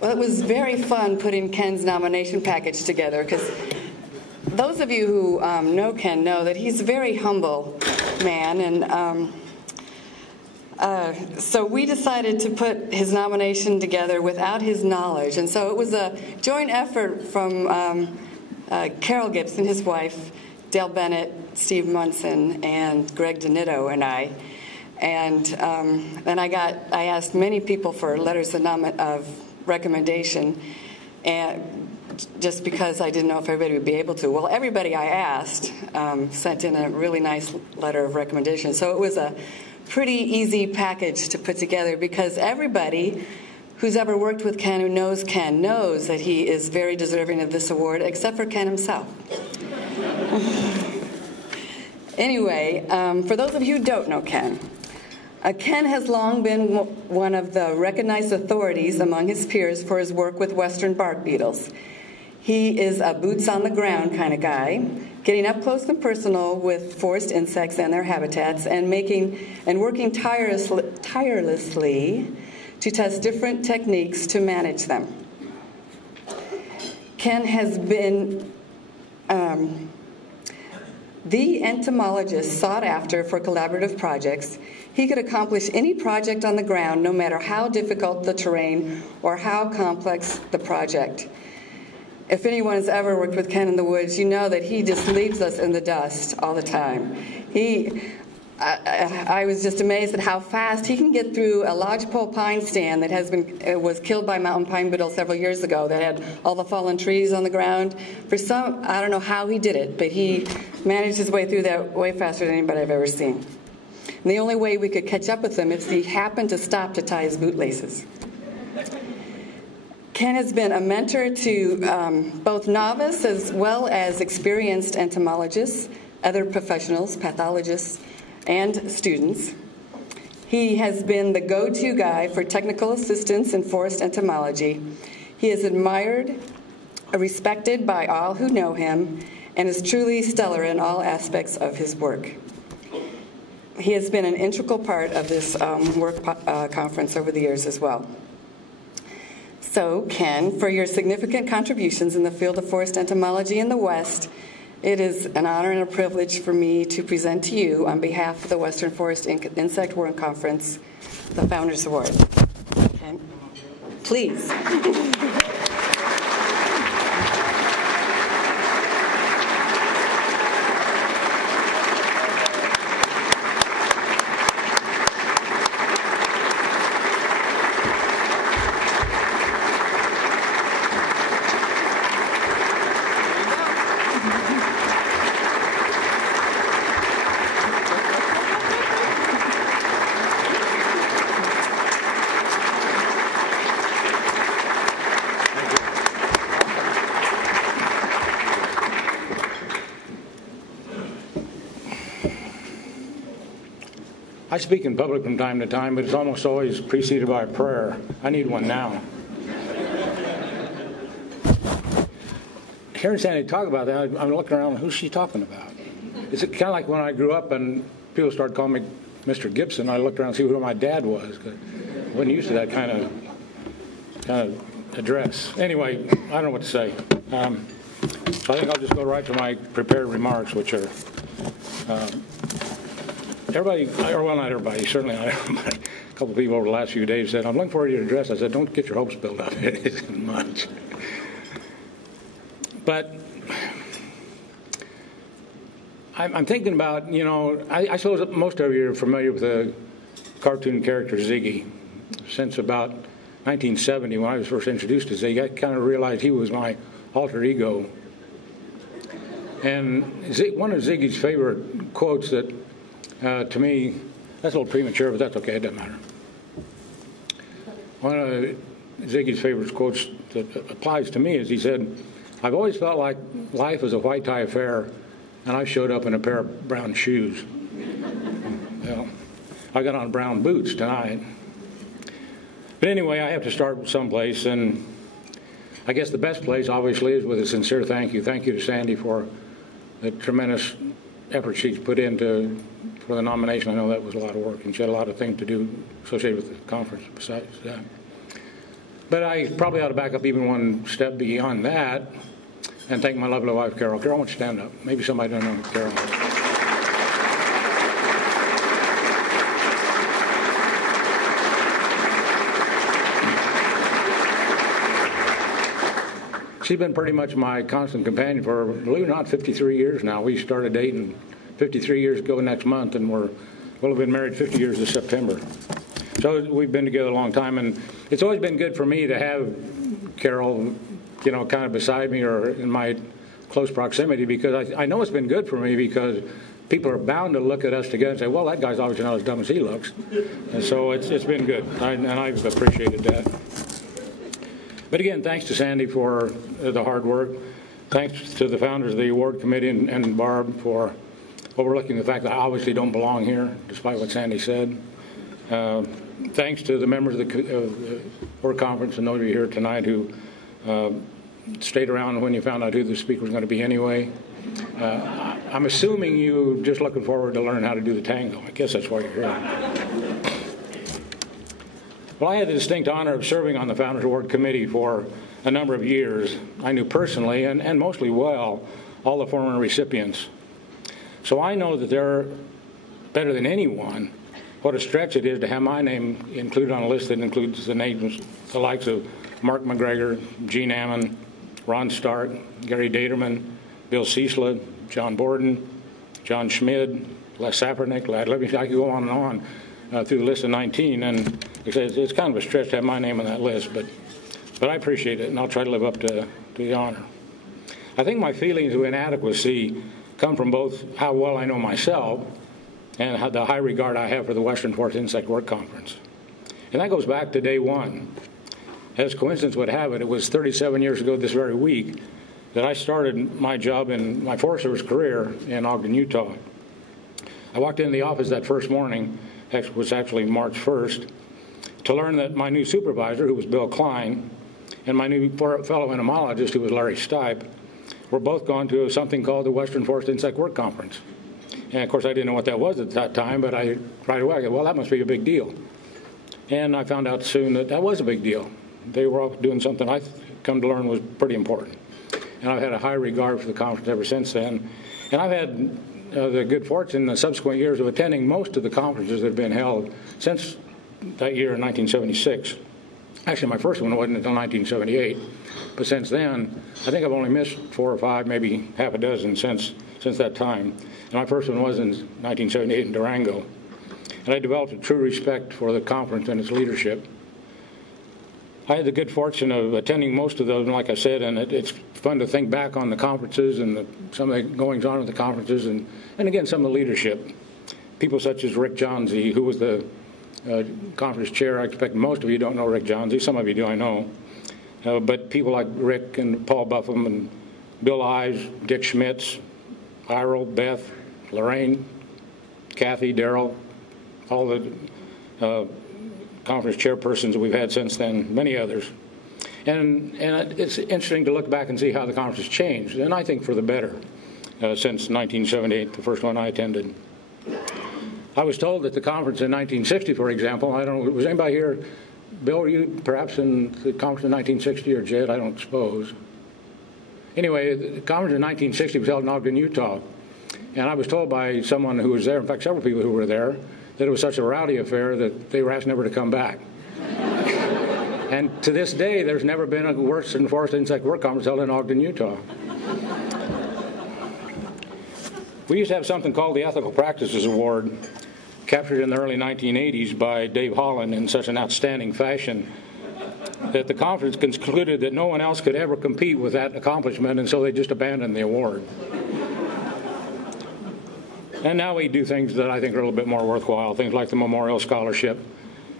Well, it was very fun putting Ken's nomination package together, because those of you who know Ken know that he's a very humble man, and so we decided to put his nomination together without his knowledge. And so it was a joint effort from Carol Gibson, his wife, Dale Bennett, Steve Munson, and Greg DeNitto, and I. And then I asked many people for letters of recommendation, and just because I didn't know if everybody would be able to. Well, everybody I asked sent in a really nice letter of recommendation. So it was a pretty easy package to put together, because everybody who's ever worked with Ken, who knows Ken, knows that he is very deserving of this award, except for Ken himself. Anyway, for those of you who don't know Ken, Ken has long been one of the recognized authorities among his peers for his work with western bark beetles. He is a boots-on-the-ground kind of guy, getting up close and personal with forest insects and their habitats, and working tirelessly to test different techniques to manage them. Ken has been the entomologist sought after for collaborative projects. He could accomplish any project on the ground, no matter how difficult the terrain or how complex the project. If anyone has ever worked with Ken in the woods, you know that he just leaves us in the dust all the time. I was just amazed at how fast he can get through a lodgepole pine stand that was killed by mountain pine beetle several years ago, that had all the fallen trees on the ground. I don't know how he did it, but he managed his way through that way faster than anybody I've ever seen. And the only way we could catch up with him is if he happened to stop to tie his bootlaces. Ken has been a mentor to both novice as well as experienced entomologists, other professionals, pathologists, and students. He has been the go-to guy for technical assistance in forest entomology. He is admired, respected by all who know him, and is truly stellar in all aspects of his work. He has been an integral part of this work conference over the years as well. So, Ken, for your significant contributions in the field of forest entomology in the West, it is an honor and a privilege for me to present to you, on behalf of the Western Forest Insect World Conference, the Founders Award. Ken, please. I speak in public from time to time, but it's almost always preceded by a prayer. I need one now. Hearing Sandy talk about that, I'm looking around, who's she talking about? It's kind of like when I grew up and people started calling me Mr. Gibson. I looked around to see who my dad was, because I wasn't used to that kind of address. Anyway, I don't know what to say. So I think I'll just go right to my prepared remarks, which are everybody, or well, not everybody, certainly not everybody. A couple of people over the last few days said, I'm looking forward to your address. I said, don't get your hopes built up. It isn't much. But I'm thinking about, I suppose that most of you are familiar with the cartoon character Ziggy. Since about 1970, when I was first introduced to Ziggy, I kind of realized he was my alter ego. And one of Ziggy's favorite quotes that, to me, that's a little premature, but that's okay, it doesn't matter. One of Ziggy's favorite quotes that applies to me is he said, I've always felt like life is a white tie affair, and I showed up in a pair of brown shoes. Well, I got on brown boots tonight. But anyway, I have to start someplace, and I guess the best place, obviously, is with a sincere thank you. Thank you to Sandy for the tremendous effort she's put into for the nomination. I know that was a lot of work, and she had a lot of things to do associated with the conference besides that. But I probably ought to back up even one step beyond that and thank my lovely wife, Carol. Carol, why don't you stand up? Maybe somebody doesn't know Carol. She's been pretty much my constant companion for, believe it or not, 53 years now. We started dating 53 years ago next month, and we'll have been married 50 years this September. So we've been together a long time, and it's always been good for me to have Carol, you know, kind of beside me or in my close proximity, because I know it's been good for me, because people are bound to look at us together and say, well, that guy's obviously not as dumb as he looks. And so it's been good, and I've appreciated that. But again, thanks to Sandy for the hard work. Thanks to the founders of the award committee and Barb for overlooking the fact that I obviously don't belong here, despite what Sandy said. Thanks to the members of the award conference and those of you here tonight who stayed around when you found out who the speaker was going to be anyway. I'm assuming you just looking forward to learn how to do the tango. I guess that's why you're here. Well, I had the distinct honor of serving on the Founders Award Committee for a number of years. I knew personally and mostly well all the former recipients. So I know that they're better than anyone what a stretch it is to have my name included on a list that includes the names, the likes of Mark McGregor, Gene Ammon, Ron Stark, Gary Daterman, Bill Cieslett, John Borden, John Schmid, Les Sapernick, I could go on and on through the list of 19, and it's kind of a stretch to have my name on that list, but I appreciate it, and I'll try to live up to the honor. I think my feelings of inadequacy come from both how well I know myself and how the high regard I have for the Western Forest Insect Work Conference. And that goes back to day one. As coincidence would have it, it was 37 years ago this very week that I started my job in my Forest Service career in Ogden, Utah. I walked into the office that first morning, it was actually March 1st, to learn that my new supervisor, who was Bill Klein, and my new fellow entomologist, who was Larry Stipe, were both gone to something called the Western Forest Insect Work Conference. And of course, I didn't know what that was at that time, but right away I go, well, that must be a big deal. And I found out soon that that was a big deal. They were all doing something I've come to learn was pretty important. And I've had a high regard for the conference ever since then. And I've had the good fortune in the subsequent years of attending most of the conferences that have been held since that year in 1976. Actually, my first one wasn't until 1978. But since then, I think I've only missed 4 or 5, maybe half a dozen since that time. And my first one was in 1978 in Durango. And I developed a true respect for the conference and its leadership. I had the good fortune of attending most of those, and like I said, and it's fun to think back on the conferences and some of the goings-on with the conferences, and again, some of the leadership. People such as Rick Johnsey, who was the conference chair. I expect most of you don't know Rick Johnsey. Some of you do, I know. But people like Rick and Paul Buffum and Bill Ives, Dick Schmitz, Ira, Beth, Lorraine, Kathy, Darrell, all the conference chairpersons that we've had since then, many others. And it's interesting to look back and see how the conference has changed, and I think for the better since 1978, the first one I attended. I was told that the conference in 1960, for example, I don't know, was anybody here, Bill, were you perhaps in the conference in 1960, or Jed? I don't suppose. Anyway, the conference in 1960 was held in Ogden, Utah, and I was told by someone who was there, in fact several people who were there, that it was such a rowdy affair that they were asked never to come back. And to this day, there's never been a Western Forest Insect Work Conference held in Ogden, Utah. We used to have something called the Ethical Practices Award, captured in the early 1980s by Dave Holland in such an outstanding fashion that the conference concluded that no one else could ever compete with that accomplishment, and so they just abandoned the award. And now we do things that I think are a little bit more worthwhile, things like the Memorial Scholarship,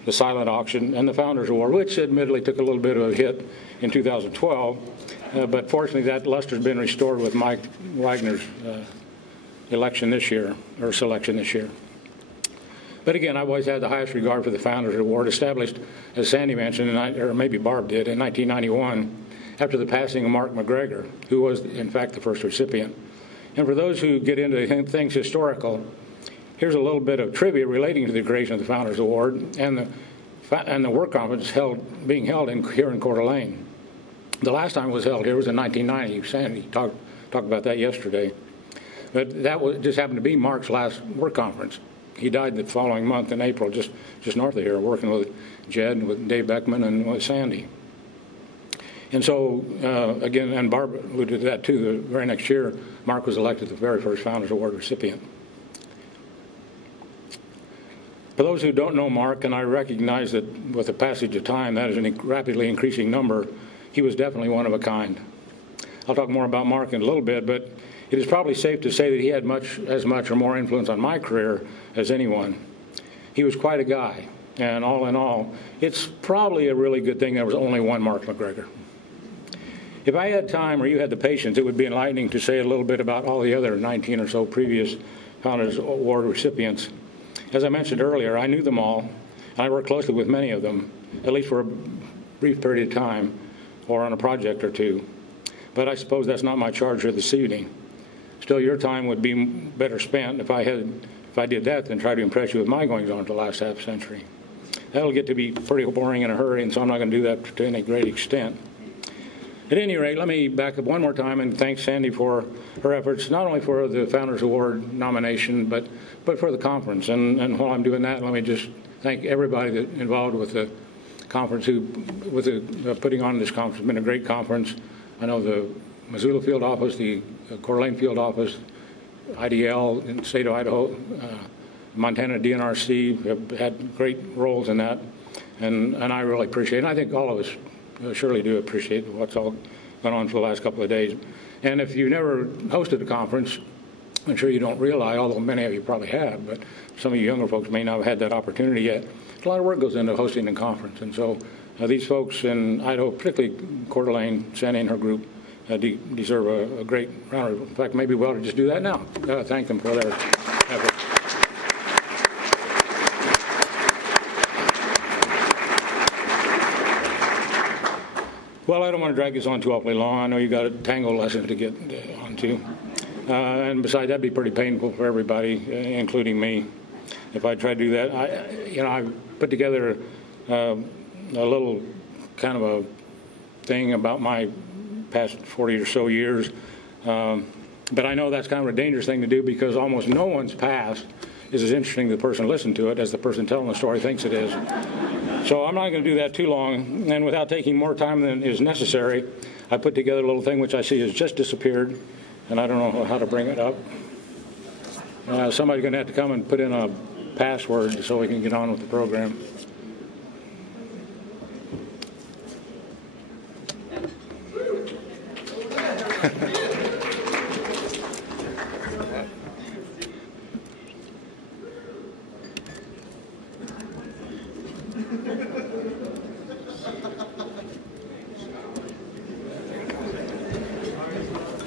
the Silent Auction, and the Founders Award, which admittedly took a little bit of a hit in 2012, but fortunately that luster's been restored with Mike Wagner's election this year, or selection this year. But again, I've always had the highest regard for the Founders Award, established, as Sandy mentioned, or maybe Barb did, in 1991, after the passing of Mark McGregor, who was, in fact, the first recipient. And for those who get into things historical, here's a little bit of trivia relating to the creation of the Founders Award and the and the work conference being held here in Coeur d'Alene. The last time it was held here was in 1990. Sandy talked about that yesterday. But that just happened to be Mark's last work conference. He died the following month in April, just north of here, working with Jed, with Dave Beckman, and with Sandy. And so, again, and Barb alluded to that too, the very next year, Mark was elected the very first Founders Award recipient. For those who don't know Mark, and I recognize that with the passage of time, that is a rapidly increasing number, he was definitely one of a kind. I'll talk more about Mark in a little bit, but it is probably safe to say that he had as much or more influence on my career as anyone. He was quite a guy, and all in all, it's probably a really good thing there was only one Mark McGregor. If I had time, or you had the patience, it would be enlightening to say a little bit about all the other 19 or so previous Founders Award recipients. As I mentioned earlier, I knew them all, and I worked closely with many of them, at least for a brief period of time, or on a project or two. But I suppose that's not my charge here this evening. Still, your time would be better spent if I did that than try to impress you with my goings-on for the last half century. That'll get to be pretty boring in a hurry, and so I'm not going to do that to any great extent. At any rate, let me back up one more time and thank Sandy for her efforts, not only for the Founders Award nomination, but for the conference. And while I'm doing that, let me just thank everybody that involved with the conference, putting on this conference. It's been a great conference. I know the Missoula Field Office, the Coeur d'Alene Field Office, IDL in the state of Idaho, Montana DNRC have had great roles in that, and I really appreciate it. And I think all of us surely do appreciate what's all gone on for the last couple of days. And if you never hosted a conference, I'm sure you don't realize, although many of you probably have, but some of you younger folks may not have had that opportunity yet. A lot of work goes into hosting a conference, and so these folks in Idaho, particularly Coeur d'Alene, Sandy and her group, deserve a great round of, in fact, maybe we ought to just do that now. Thank them for their effort. Well, I don't want to drag this on too awfully long. I know you got a tango lesson to get onto. And besides, that'd be pretty painful for everybody, including me, if I tried to do that. I put together a little kind of a thing about my past 40 or so years. But I know that's kind of a dangerous thing to do because almost no one's past is as interesting to the person listening to it as the person telling the story thinks it is. So I'm not going to do that too long. And without taking more time than is necessary, I put together a little thing which I see has just disappeared, and I don't know how to bring it up. Somebody's going to have to come and put in a password so we can get on with the program.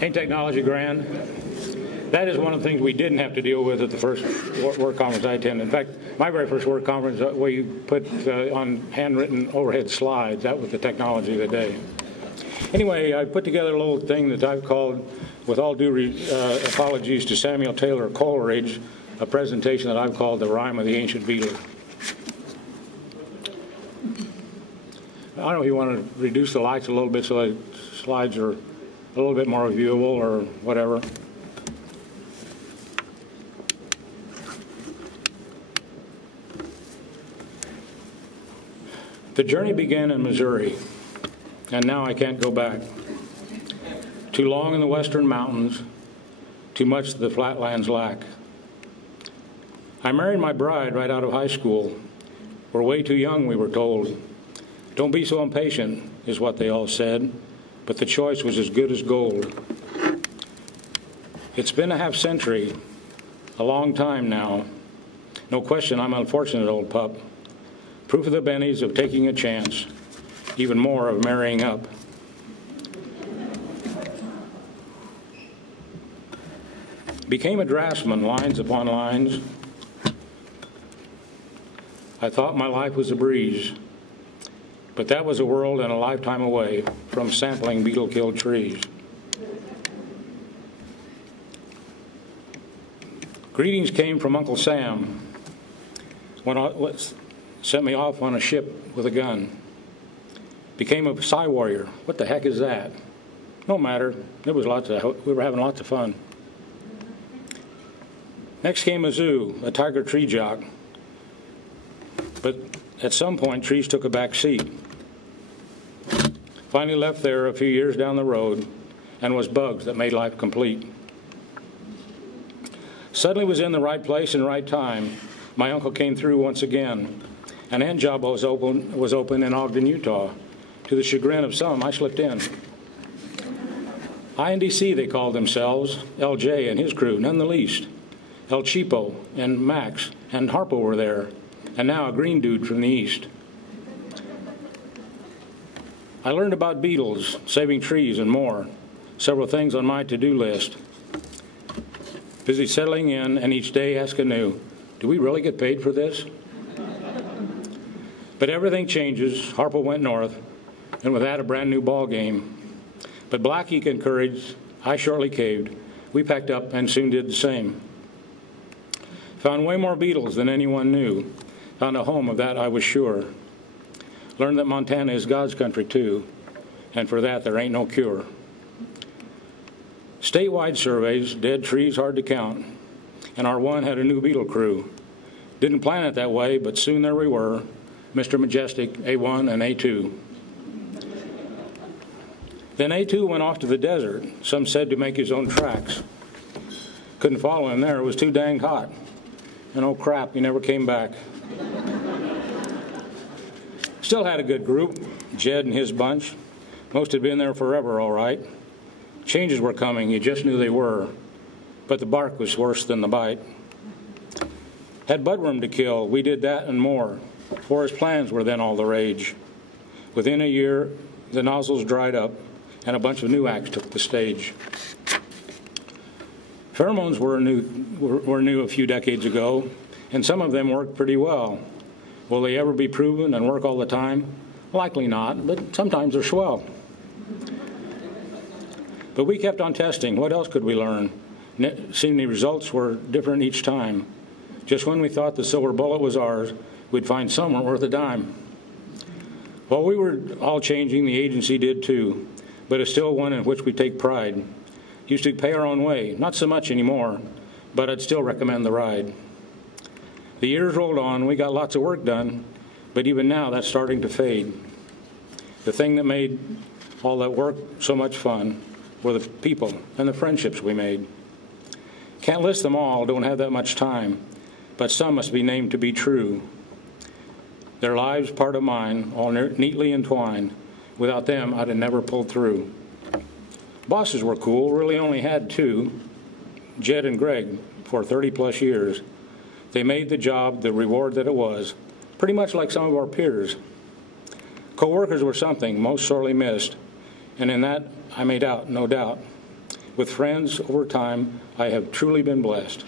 Ain't technology grand? That is one of the things we didn't have to deal with at the first work conference I attended. In fact, my very first work conference, where you put on handwritten overhead slides, that was the technology of the day. Anyway, I put together a little thing that I've called, with all due apologies to Samuel Taylor Coleridge, a presentation that I've called The Rime of the Ancient Beetle. I don't know if you want to reduce the lights a little bit so the slides are a little bit more viewable or whatever. The journey began in Missouri, and now I can't go back. Too long in the western mountains, too much the flatlands lack. I married my bride right out of high school. We're way too young, we were told. Don't be so impatient, is what they all said, but the choice was as good as gold. It's been a half century, a long time now. No question I'm an unfortunate old pup. Proof of the bennies of taking a chance, even more of marrying up. Became a draftsman, lines upon lines. I thought my life was a breeze, but that was a world and a lifetime away from sampling beetle-killed trees. Greetings came from Uncle Sam. Sent me off on a ship with a gun. Became a Psy warrior. What the heck is that? No matter. We were having lots of fun. Next came a zoo, a tiger tree jock. But at some point, trees took a back seat. Finally left there a few years down the road, and was bugs that made life complete. Suddenly was in the right place and right time. My uncle came through once again. An end job was open in Ogden, Utah. To the chagrin of some, I slipped in. INDC, they called themselves. LJ and his crew, none the least. El Cheapo and Max and Harpo were there, and now a green dude from the east. I learned about beetles, saving trees, and more. Several things on my to-do list. Busy settling in, and each day ask anew, do we really get paid for this? But everything changes. Harpo went north, and with that a brand new ball game. But Blackie encouraged, I shortly caved. We packed up and soon did the same. Found way more beetles than anyone knew. Found a home of that I was sure. Learned that Montana is God's country too, and for that there ain't no cure. Statewide surveys, dead trees hard to count, and our one had a new beetle crew. Didn't plan it that way, but soon there we were, Mr. Majestic, A1 and A2. Then A2 went off to the desert, some said to make his own tracks. Couldn't follow him there, it was too dang hot. And oh crap, he never came back. Still had a good group, Jed and his bunch. Most had been there forever, all right. Changes were coming, you just knew they were. But the bark was worse than the bite. Had budworm to kill, we did that and more. Forest plans were then all the rage. Within a year, the nozzles dried up, and a bunch of new acts took the stage. Pheromones were new a few decades ago, and some of them worked pretty well. Will they ever be proven and work all the time? Likely not, but sometimes they're swell. But we kept on testing. What else could we learn? Seeing the results were different each time. Just when we thought the silver bullet was ours, we'd find some weren't worth a dime. While we were all changing, the agency did too, but it's still one in which we take pride. Used to pay our own way, not so much anymore, but I'd still recommend the ride. The years rolled on, we got lots of work done, but even now that's starting to fade. The thing that made all that work so much fun were the people and the friendships we made. Can't list them all, don't have that much time, but some must be named to be true. Their lives, part of mine, all neatly entwined. Without them, I'd have never pulled through. Bosses were cool, really only had two, Jed and Greg, for 30-plus years. They made the job the reward that it was, pretty much like some of our peers. Co-workers were something most sorely missed, and in that I made out, no doubt. With friends over time, I have truly been blessed.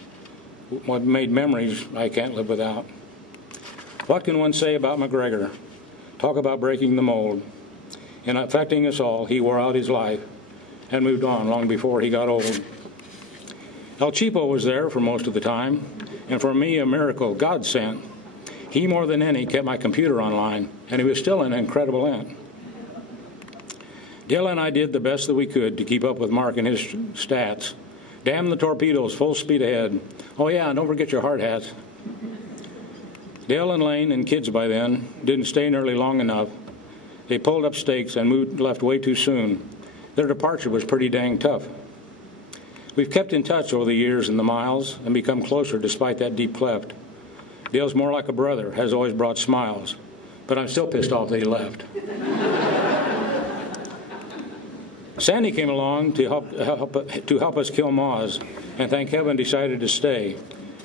What made memories I can't live without. What can one say about McGregor? Talk about breaking the mold. In affecting us all, he wore out his life and moved on long before he got old. El Cheapo was there for most of the time, and for me, a miracle God sent. He, more than any, kept my computer online, and he was still an incredible ant. Dale and I did the best that we could to keep up with Mark and his stats. Damn the torpedoes, full speed ahead. Oh yeah, and don't forget your hard hats. Dale and Lane and kids by then didn't stay nearly long enough. They pulled up stakes and left way too soon. Their departure was pretty dang tough. We've kept in touch over the years and the miles and become closer despite that deep cleft. Dale's more like a brother, has always brought smiles, but I'm still pissed off that he left. Sandy came along to help us kill Moz, and thank heaven decided to stay.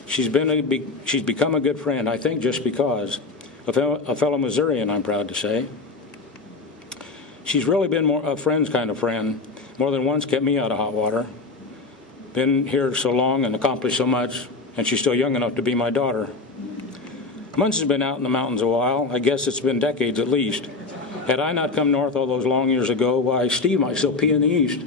She's become a good friend, I think just because. A fellow Missourian, I'm proud to say. She's really been a friend's kind of friend. More than once kept me out of hot water. Been here so long and accomplished so much, and she's still young enough to be my daughter. Munz has been out in the mountains a while. I guess it's been decades at least. Had I not come north all those long years ago, why, Steve might still pee in the east.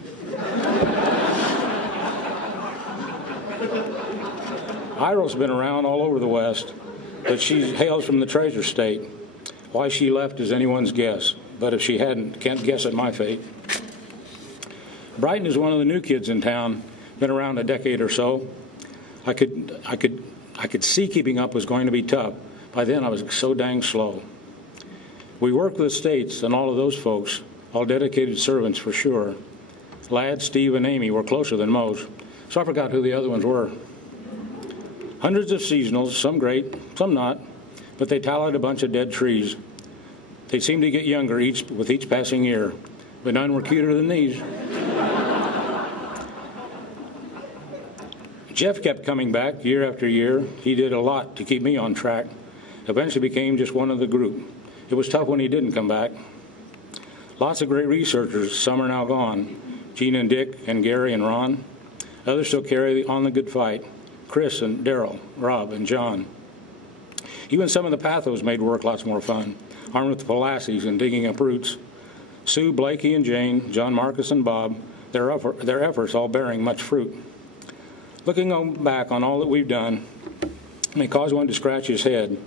Iro's been around all over the West. but she hails from the Treasure State. Why she left is anyone's guess, but if she hadn't, can't guess at my fate. Brighton is one of the new kids in town, been around a decade or so. I could see keeping up was going to be tough. By then, I was so dang slow. We worked with the States and all of those folks, all dedicated servants for sure. Lad, Steve, and Amy were closer than most, so I forgot who the other ones were. Hundreds of seasonals, some great, some not, but they tallied a bunch of dead trees. They seemed to get younger with each passing year, but none were cuter than these. Jeff kept coming back year after year. He did a lot to keep me on track. Eventually became just one of the group. It was tough when he didn't come back. Lots of great researchers, some are now gone. Gene and Dick and Gary and Ron. Others still carry on the good fight. Chris and Daryl, Rob and John. Even some of the pathos made work lots more fun, armed with the Pulaski's and digging up roots. Sue, Blakey, and Jane, John Marcus and Bob, their efforts all bearing much fruit. Looking back on all that we've done may cause one to scratch his head.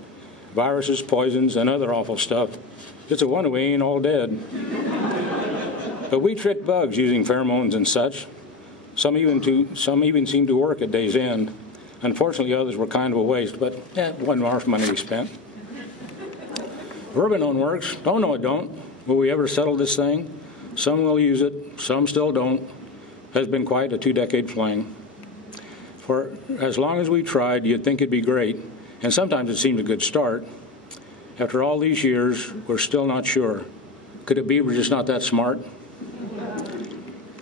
Viruses, poisons, and other awful stuff. It's a wonder we ain't all dead. But we tricked bugs using pheromones and such. Some even seemed to work at day's end. Unfortunately, others were kind of a waste, but it wasn't our money we spent. Verbanone works. Oh, no, it don't. Will we ever settle this thing? Some will use it. Some still don't. Has been quite a 2-decade fling. For as long as we tried, you'd think it'd be great, and sometimes it seemed a good start. After all these years, we're still not sure. Could it be we're just not that smart?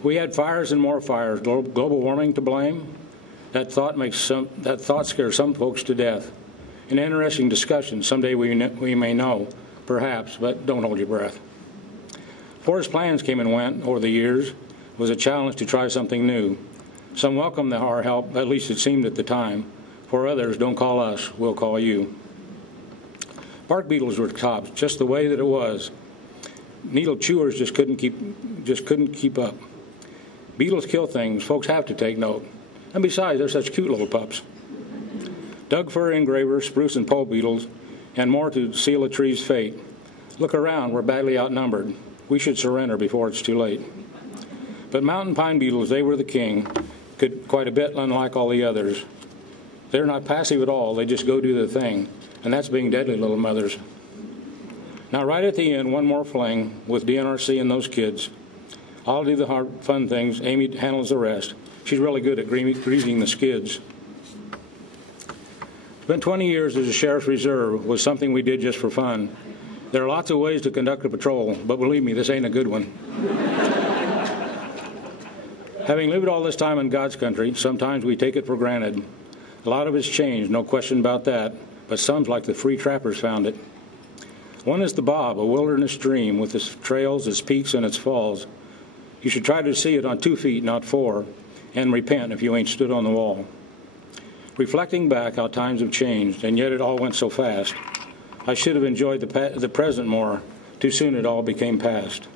We had fires and more fires. Global warming to blame? That thought scares some folks to death. An interesting discussion. Someday we may know, perhaps, but don't hold your breath. Forest plans came and went over the years. It was a challenge to try something new. Some welcomed our help, at least it seemed at the time. For others, don't call us, we'll call you. Bark beetles were tops, just the way that it was. Needle chewers just couldn't keep up. Beetles kill things, folks have to take note. And besides, they're such cute little pups. Doug fir engravers, spruce and pole beetles, and more to seal a tree's fate. Look around, we're badly outnumbered. We should surrender before it's too late. But mountain pine beetles, they were the king. Could quite a bit unlike all the others. They're not passive at all, they just go do their thing. And that's being deadly little mothers. Now right at the end, one more fling with DNRC and those kids. I'll do the hard, fun things, Amy handles the rest. She's really good at greasing the skids. It's been 20 years as a sheriff's reserve was something we did just for fun. There are lots of ways to conduct a patrol, but believe me, this ain't a good one. Having lived all this time in God's country, sometimes we take it for granted. A lot of it's changed, no question about that, but some's like the free trappers found it. One is the Bob, a wilderness stream with its trails, its peaks, and its falls. You should try to see it on 2 feet, not 4, and repent if you ain't stood on the wall. Reflecting back how times have changed, and yet it all went so fast. I should have enjoyed the present more. Too soon it all became past.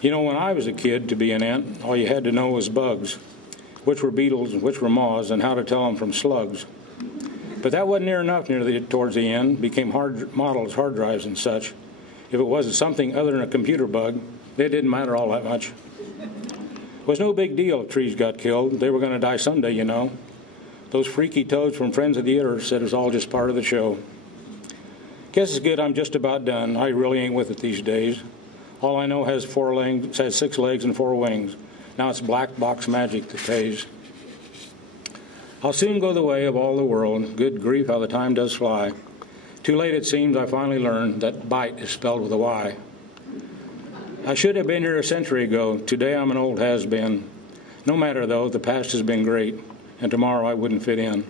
You know, when I was a kid, to be an ant, all you had to know was bugs, which were beetles and which were moths, and how to tell them from slugs. But that wasn't near enough towards the end. Became models, hard drives and such. If it wasn't something other than a computer bug, it didn't matter all that much. It was no big deal if trees got killed. They were going to die someday, you know. Those freaky toads from Friends of the Earth said it was all just part of the show. Guess it's good I'm just about done. I really ain't with it these days. All I know has 6 legs and 4 wings. Now it's black box magic that pays. I'll soon go the way of all the world. Good grief, how the time does fly. Too late it seems I finally learned that bite is spelled with a Y. I should have been here a century ago. Today I'm an old has-been. No matter, though, the past has been great, and tomorrow I wouldn't fit in.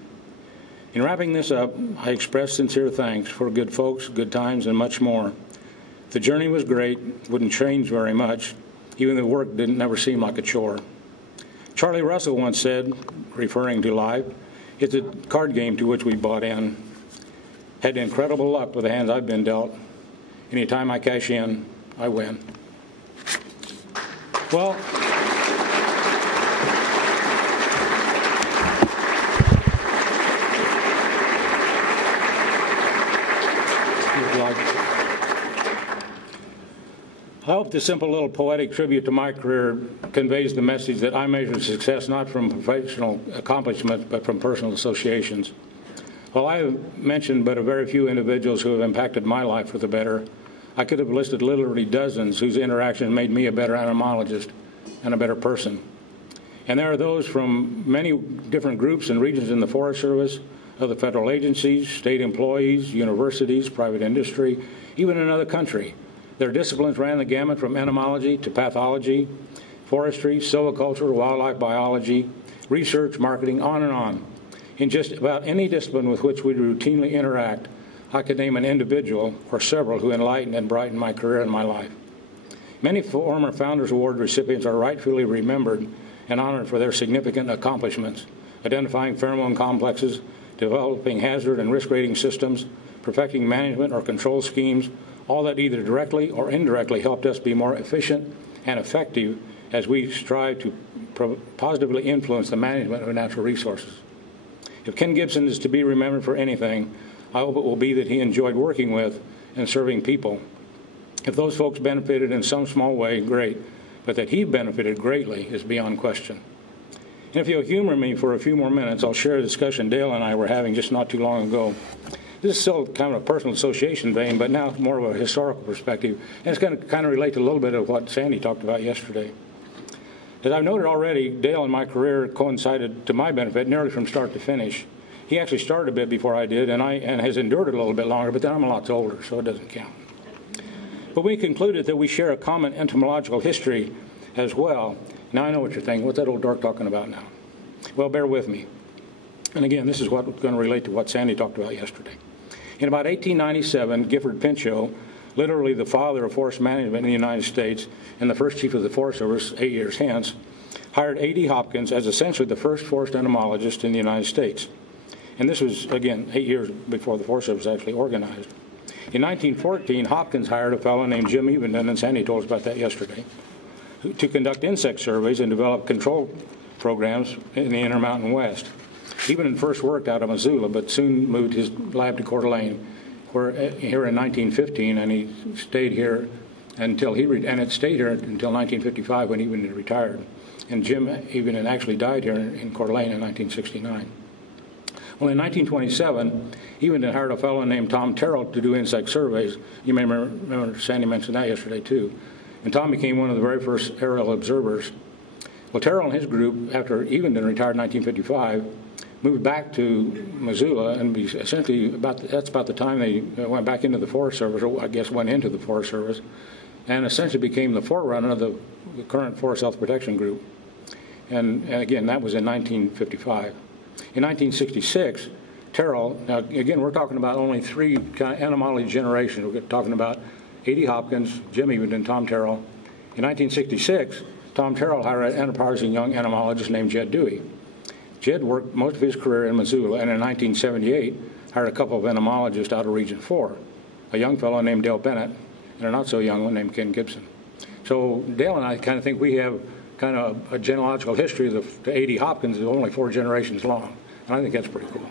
In wrapping this up, I express sincere thanks for good folks, good times, and much more. The journey was great, wouldn't change very much. Even the work didn't never seem like a chore. Charlie Russell once said, referring to life, it's a card game to which we bought in. Had incredible luck with the hands I've been dealt. Anytime I cash in, I win. Well, I hope this simple little poetic tribute to my career conveys the message that I measure success not from professional accomplishments, but from personal associations. While I have mentioned but a very few individuals who have impacted my life for the better, I could have listed literally dozens whose interaction made me a better entomologist and a better person. And there are those from many different groups and regions in the Forest Service, other federal agencies, state employees, universities, private industry, even in another country. Their disciplines ran the gamut from entomology to pathology, forestry, silviculture, wildlife biology, research, marketing, on and on. In just about any discipline with which we routinely interact, I could name an individual or several who enlightened and brightened my career and my life. Many former Founders Award recipients are rightfully remembered and honored for their significant accomplishments, identifying pheromone complexes, developing hazard and risk rating systems, perfecting management or control schemes, all that either directly or indirectly helped us be more efficient and effective as we strive to positively influence the management of natural resources. If Ken Gibson is to be remembered for anything, I hope it will be that he enjoyed working with and serving people. If those folks benefited in some small way, great, but that he benefited greatly is beyond question. And if you'll humor me for a few more minutes, I'll share a discussion Dale and I were having just not too long ago. This is still kind of a personal association vein, but now more of a historical perspective. And it's going to kind of relate to a little bit of what Sandy talked about yesterday. As I've noted already, Dale and my career coincided to my benefit nearly from start to finish. He actually started a bit before I did, and has endured it a little bit longer, but then I'm a lot older, so it doesn't count. But we concluded that we share a common entomological history as well. Now I know what you're thinking. What's that old dork talking about now? Well, bear with me. And again, this is what's going to relate to what Sandy talked about yesterday. In about 1897, Gifford Pinchot, literally the father of forest management in the United States and the first chief of the Forest Service 8 years hence, hired A.D. Hopkins as essentially the first forest entomologist in the United States. And this was, again, 8 years before the Forest Service was actually organized. In 1914, Hopkins hired a fellow named Jim Evenden, and Sandy told us about that yesterday, to conduct insect surveys and develop control programs in the Intermountain West. Evenden first worked out of Missoula, but soon moved his lab to Coeur d'Alene, here in 1915, and he stayed here until it stayed here until 1955 when Evenden retired. And Jim Evenden actually died here in Coeur d'Alene in 1969. Well, in 1927, Evenden hired a fellow named Tom Terrell to do insect surveys. You may remember Sandy mentioned that yesterday, too. And Tom became one of the very first aerial observers. Well, Terrell and his group, after Evenden retired in 1955, moved back to Missoula, and essentially that's about the time they went back into the Forest Service, or I guess went into the Forest Service, and essentially became the forerunner of the current Forest Health Protection Group. And again, that was in 1955. In 1966, Terrell, now again, we're talking about only three kind of entomology generations. We're talking about A.D. Hopkins, Jim Evenden, Tom Terrell. In 1966, Tom Terrell hired an enterprising young entomologist named Jed Dewey. Jed worked most of his career in Missoula, and in 1978, hired a couple of entomologists out of Region 4, a young fellow named Dale Bennett, and a not-so-young one named Ken Gibson. So Dale and I kind of think we have kind of a genealogical history of the A.D. Hopkins is only 4 generations long, and I think that's pretty cool.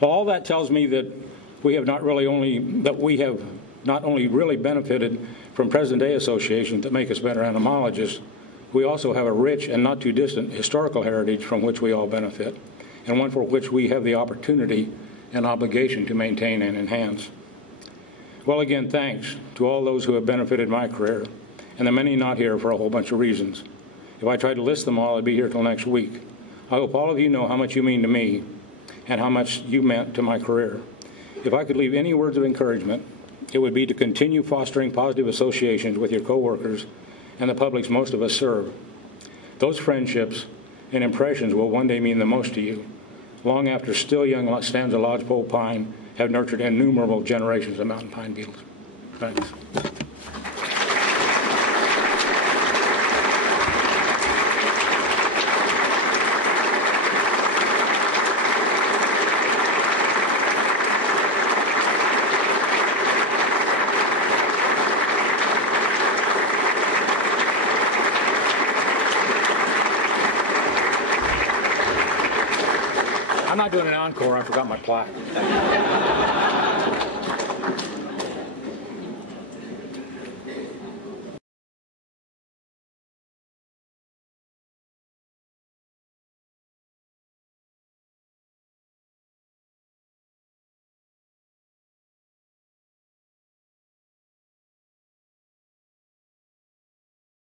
Well, all that tells me that we have not only really benefited from present-day associations that make us better entomologists. We also have a rich and not too distant historical heritage from which we all benefit, and one for which we have the opportunity and obligation to maintain and enhance. Well, again, thanks to all those who have benefited my career, and the many not here for a whole bunch of reasons. If I tried to list them all, I'd be here till next week. I hope all of you know how much you mean to me and how much you meant to my career. If I could leave any words of encouragement, it would be to continue fostering positive associations with your coworkers and the publics most of us serve. Those friendships and impressions will one day mean the most to you, long after still young stands of lodgepole pine have nurtured innumerable generations of mountain pine beetles. Thanks. I'm not doing an encore. I forgot my plaque.